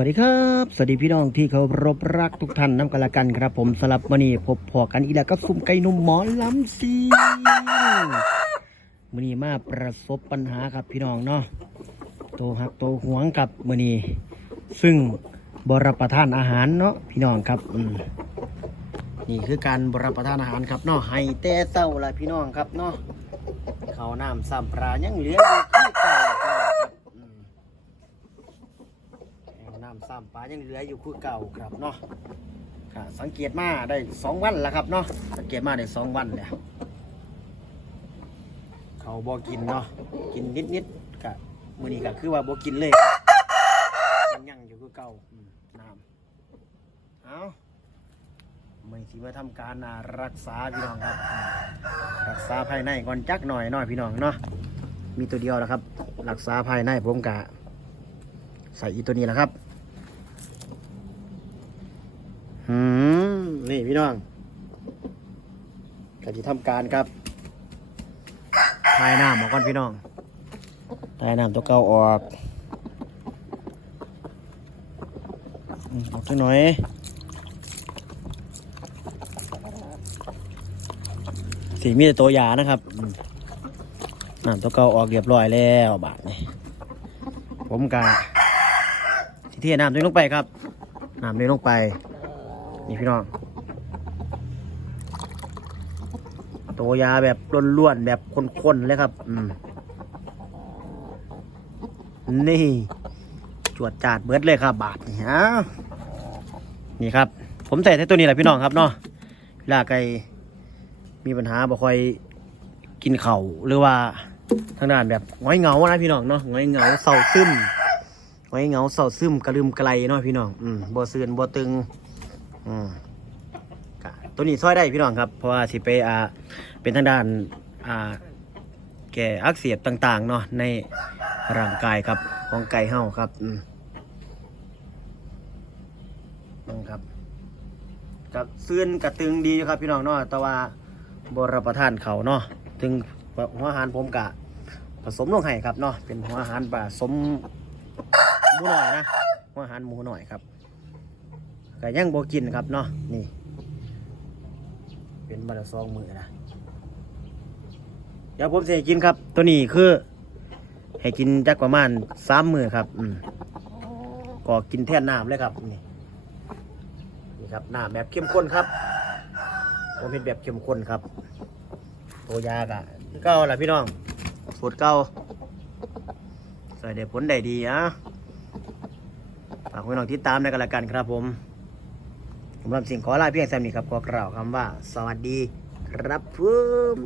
วัสดีครับ สวัสดีพี่น้องที่เคารพรักทุกท่านน้ำกันละกันครับ ผมสลับวันนี้พบพอกันอีกแล้วก็ซุ่มไก่หนุ่มหมอลำซีมือนี้มาประสบปัญหาครับพี่น้องเนาะโตหักโตหวงกับมือนี้ซึ่งบรับประทานอาหารเนาะพี่น้องครับนี่คือการบรับประทานอาหารครับเนาะให้แต่เศร้าละพี่น้องครับเนาะข้าวน้ำซ้ำปลายังเหลืออยู่ที่เก่าครับอืม แก้ว น้ำซ้ำปลายังเหลืออยู่คือเก่าครับเนาะค่ะสังเกตมาได้สองวันแล้วครับเนาะสังเกตมาได้สองวันเนี่ยเขาบอกินเนาะกินนิดนิดๆกะมือนี้ก็คือว่าบอกินเลยยังยังอยู่คือเก่าน้ำเอาไม่สิมาทำการรักษาพี่น้องครับ รักษาภายในก่อนจักหน่อยหน่อยพี่น้องเนาะมีตัวเดียวแล้วครับ รักษาภายในผมกะใส่อีตัวนี้แหละครับ อืมนี่พี่น้องก็จะทำการครับทายน้ำออกก่อนพี่น้องทายน้ำตัวเก่าออกอืมออกจังหน่อยสีมีแต่ตัวยานะครับอืมน้ำตัวเก่าออกเรียบร้อยแล้วบาทนี่ผมกะที่เทน้ำด้วยลงไปครับน้ำด้วยลงไป นี่พี่น้อง ตัวยาแบบล้วนๆแบบข้นๆเลยครับ อืม นี่ จวดจาดเบิดเลยครับ บาทนี่ฮะนี่ครับ ผมใส่แค่ตัวนี้แหละพี่น้องครับเนาะเวลาไก่มีปัญหาบ่ค่อยกินเข่าหรือว่าทางด้านแบบง้อยเงานะพี่น้องเนาะง้อยเงาเศร้าซึมไว้เงาเศร้าซึมกระลืมไกลเนาะพี่น้อง อืมบ่เสื่อนบ่ตึง อืมก็ตัวนี้ซอยได้พี่น้องครับ เพราะว่าสิไปอ่าเป็นทางด้านอ่าแก่อักเสบต่างๆเนาะในร่างกายครับของไก่เฮาครับอืมนั่ครับกับเสื่อนกระตึงดีครับพี่น้องเนาะแต่ว่าบรับประทานเขาเนาะถึงหัวอาหารผมกะ ผสมลงให้ครับเนาะเป็นหัวอาหารผสมหมูหน่อยนะหัวอาหารหมูหน่อยครับ ก็ยังโบกินครับเนาะนี่ เป็นบัลซองมือนะเดี๋ยวผมจะให้กินครับ ตัวนี้คือ ให้กินจักประมาณสามมือครับ อืมก็กินแท่นน้ำเลยครับนี่นี่ครับน้ำแบบเข้มข้นครับผมเป็นแบบเข้มข้นครับ ตัวยากะเก้าล่ะพี่น้องสูตรเก้าใส่ได้ผลได้ดีอะฝากพี่น้องติดตามในกันละกันครับผม ผมรับสิ่งขอลาเพียงแค่นี้ครับขอกล่าวคำว่า สวัสดีครับเพื่อ